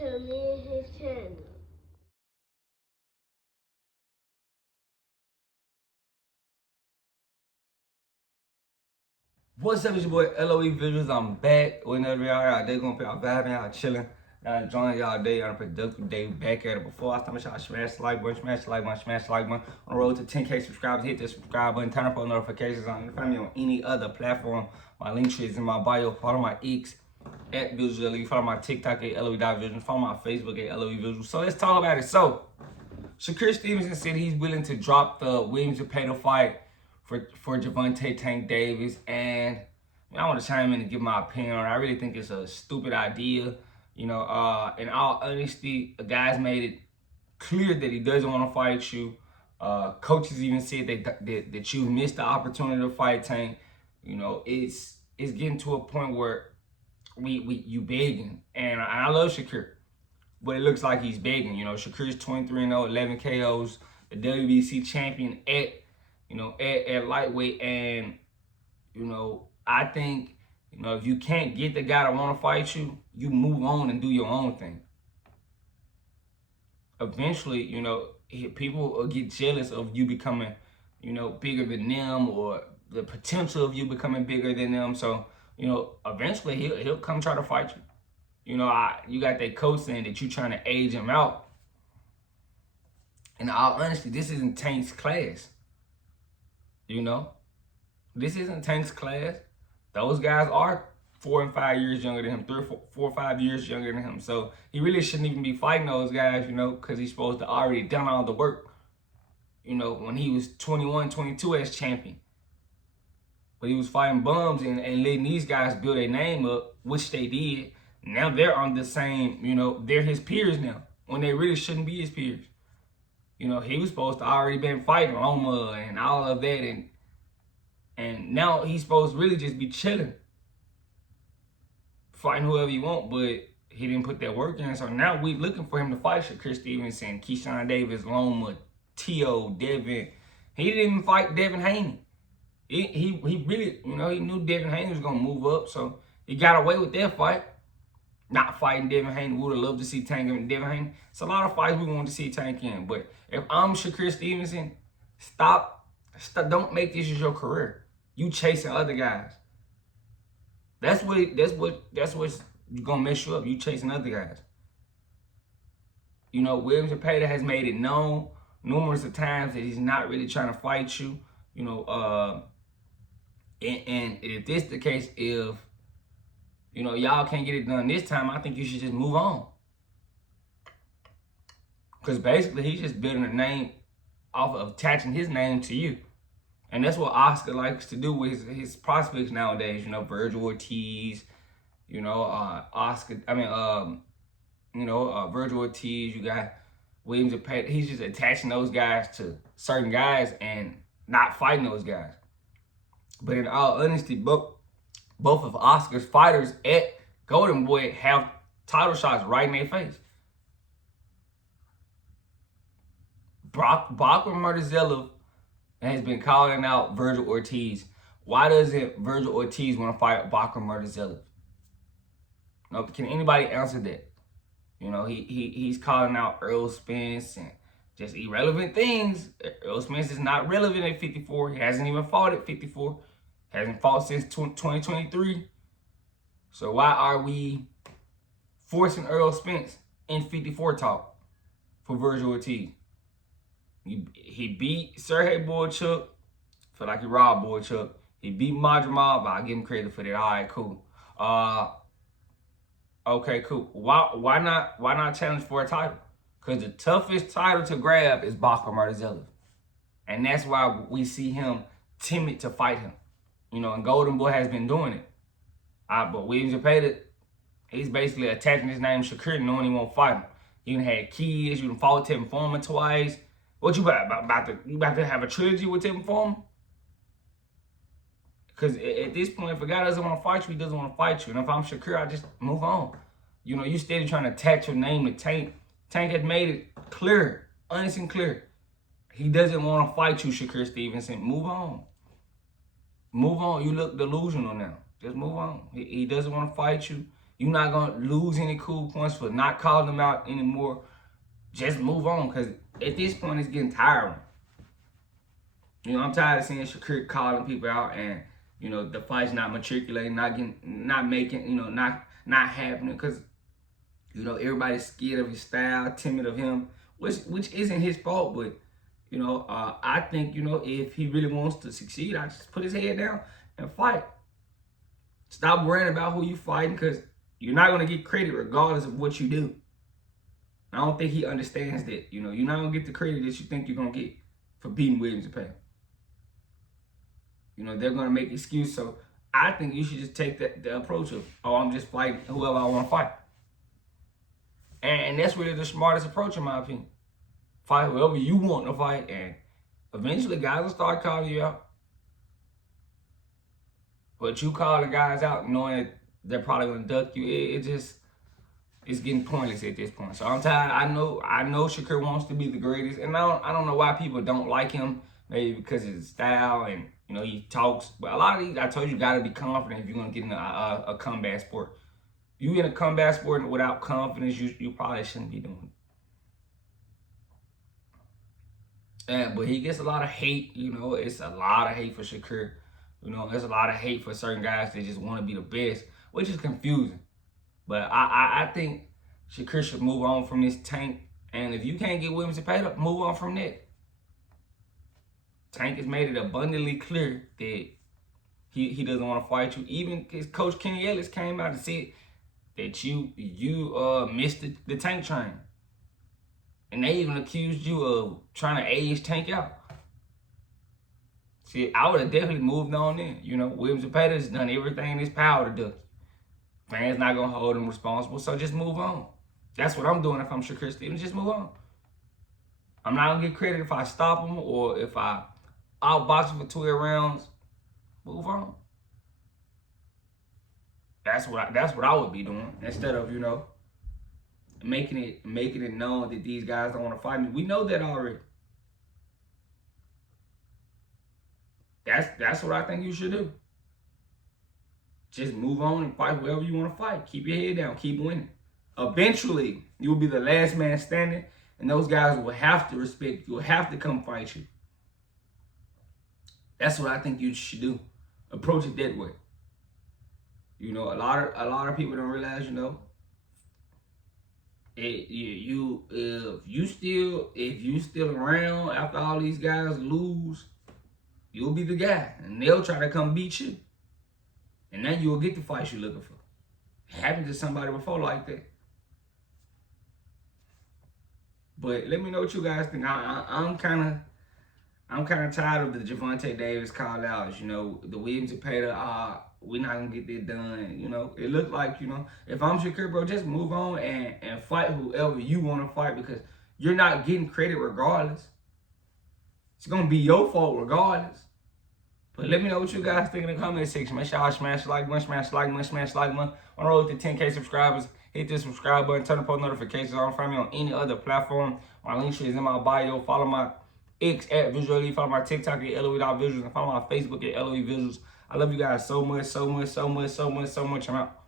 to me and his channel. What's up, it's your boy LOE Visuals. I'm back with another video. Y'all day going for y'all vibing, y'all chilling, y'all enjoying y'all day, y'all a productive day. Back at it. Before I start, y'all smash the like button, smash the like button, smash the like button. On the road to 10K subscribers, hit the subscribe button, turn on post notifications on. You find me on any other platform. My link tree is in my bio. Follow my X at Visuals. Follow my TikTok at LOE.Visuals. Follow my Facebook at LOE Visuals. So let's talk about it. So Shakur Stevenson said he's willing to drop the Williams Zepeda fight for Gervonta Tank Davis, and I want to chime in and give my opinion on it. I really think it's a stupid idea. In all honesty, the guy's made it clear that he doesn't want to fight you. Coaches even said that you missed the opportunity to fight Tank. It's getting to a point where you begging, and I love Shakur, but it looks like he's begging. Shakur's 23-0, 11 KOs, the WBC champion at lightweight, and I think if you can't get the guy to want to fight you, you move on and do your own thing. Eventually, people will get jealous of you becoming bigger than them, or the potential of you becoming bigger than them. So eventually he'll come try to fight you. You got that coach saying that you trying to age him out. And all honesty, this isn't Tank's class. This isn't Tank's class. Those guys are 4 and 5 years younger than him, 4 or 5 years younger than him. So he really shouldn't even be fighting those guys, because he's supposed to already done all the work, when he was 21, 22 as champion. But he was fighting bums and letting these guys build their name up, which they did. Now they're on the same, they're his peers now, when they really shouldn't be his peers. He was supposed to already been fighting Roma and all of that, and now he's supposed to really just be chilling, fighting whoever he want, but he didn't put that work in. So now we looking for him to fight Shakur Stevenson, Keyshawn Davis, Loma, T.O., Devin. He didn't even fight Devin Haney. He really, he knew Devin Haney was going to move up, so he got away with that fight. Not fighting Devin Haney. We would have loved to see Tank and Devin Haney. It's a lot of fights we want to see Tank in. But if I'm Shakur Stevenson, stop. Don't make this your career. You chasing other guys. That's what's gonna mess you up. You chasing other guys. Williams Zepeda has made it known numerous of times that he's not really trying to fight you. And if this the case, if y'all can't get it done this time, I think you should just move on. Because basically, he's just building a name off of attaching his name to you. And that's what Oscar likes to do with his prospects nowadays. Virgil Ortiz, Virgil Ortiz, you got Williams Zepeda. He's just attaching those guys to certain guys and not fighting those guys. But in all honesty, both of Oscar's fighters at Golden Boy have title shots right in their face. Bachman Murtazella has been calling out Virgil Ortiz. Why doesn't Virgil Ortiz want to fight Bachman Murtazella? Can anybody answer that? He's calling out Earl Spence and just irrelevant things. Earl Spence is not relevant at 54. He hasn't even fought at 54. Hasn't fought since 2023. So why are we forcing Earl Spence in 54 talk for Virgil Ortiz? He beat Sergey Boychuk. Feel like he robbed Boychuk. He beat Madrimov, but I give him credit for that. All right, cool. Okay, cool. Why not challenge for a title? Because the toughest title to grab is Bachman Murtazella. And that's why we see him timid to fight him. And Golden Boy has been doing it. But Williams Zepeda, he's basically attaching his name to Shakur, knowing he won't fight him. You done had kids, you done fought Tim Foreman twice. What you about to have a trilogy with Tim Foreman? Because at this point, if a guy doesn't want to fight you, he doesn't want to fight you. And if I'm Shakur, I just move on. You steady trying to attach your name to Tank. Tank has made it clear, honest and clear. He doesn't want to fight you, Shakur Stevenson. Move on. Move on. You look delusional now. Just move on. He doesn't want to fight you. You're not going to lose any cool points for not calling them out anymore. Just move on, because at this point, it's getting tiring. You know, I'm tired of seeing Shakur calling people out and, you know, the fight's not matriculating, not making, you know, not happening, because, you know, everybody's scared of his style, timid of him, which isn't his fault, but, you know, I think, you know, if he really wants to succeed, I just put his head down and fight. Stop worrying about who you fighting, because you're not going to get credit regardless of what you do. I don't think he understands that. You know, you're not going to get the credit that you think you're going to get for beating Williams and Zepeda. You know, they're going to make excuses. So I think you should just take the approach of, oh, I'm just fighting whoever I want to fight. And that's really the smartest approach, in my opinion. Fight whoever you want to fight, and eventually guys will start calling you out. But you calling guys out knowing that they're probably going to duck you, it's getting pointless at this point. So I'm tired. I know Shakur wants to be the greatest, and I don't know why people don't like him. Maybe because of his style and, you know, he talks. But a lot of these, I told you, got to be confident if you're going to get in a combat sport. You in a combat sport without confidence, you probably shouldn't be doing it. But he gets a lot of hate. You know, it's a lot of hate for Shakur. You know, there's a lot of hate for certain guys that just want to be the best, which is confusing. But I think Shakur should move on from this Tank. And if you can't get Williams and Zepeda, move on from that. Tank has made it abundantly clear that he doesn't want to fight you. Even his coach Kenny Ellis came out and said that you missed the Tank train. And they even accused you of trying to age Tank out. See, I would have definitely moved on then. You know, Williams and Zepeda has done everything in his power to duck you. Fans not going to hold him responsible, so just move on. That's what I'm doing if I'm Shakur Stevenson. Just move on. I'm not going to get credit if I stop him or if I outbox him for 12 rounds. Move on. That's what I would be doing, instead of, you know, making it known that these guys don't want to fight me. We know that already. That's what I think you should do. Just move on and fight whoever you want to fight. Keep your head down. Keep winning. Eventually, you will be the last man standing, and those guys will have to respect you. Will have to come fight you. That's what I think you should do. Approach it that way. You know, a lot of people don't realize, you know, if you still around after all these guys lose, you'll be the guy, and they'll try to come beat you. And then you'll get the fights you're looking for. It happened to somebody before like that. But let me know what you guys think. I'm kind of tired of the Gervonta Davis call outs. You know, the Williams and Zepeda, we're not gonna get that done. You know, it looked like, you know, if I'm Shakur, bro, just move on and fight whoever you want to fight, because you're not getting credit regardless. It's gonna be your fault regardless. But let me know what you guys think in the comment section. Make sure y'all smash like button, smash like button, smash like button. On the road to 10K subscribers, hit the subscribe button, turn on post notifications on. Find me on any other platform. My link tree is in my bio. Follow my X at Visually. Follow my TikTok at LOE.visuals. And follow my Facebook at LOE Visuals. I love you guys so much, so much, so much, so much, so much. I'm out.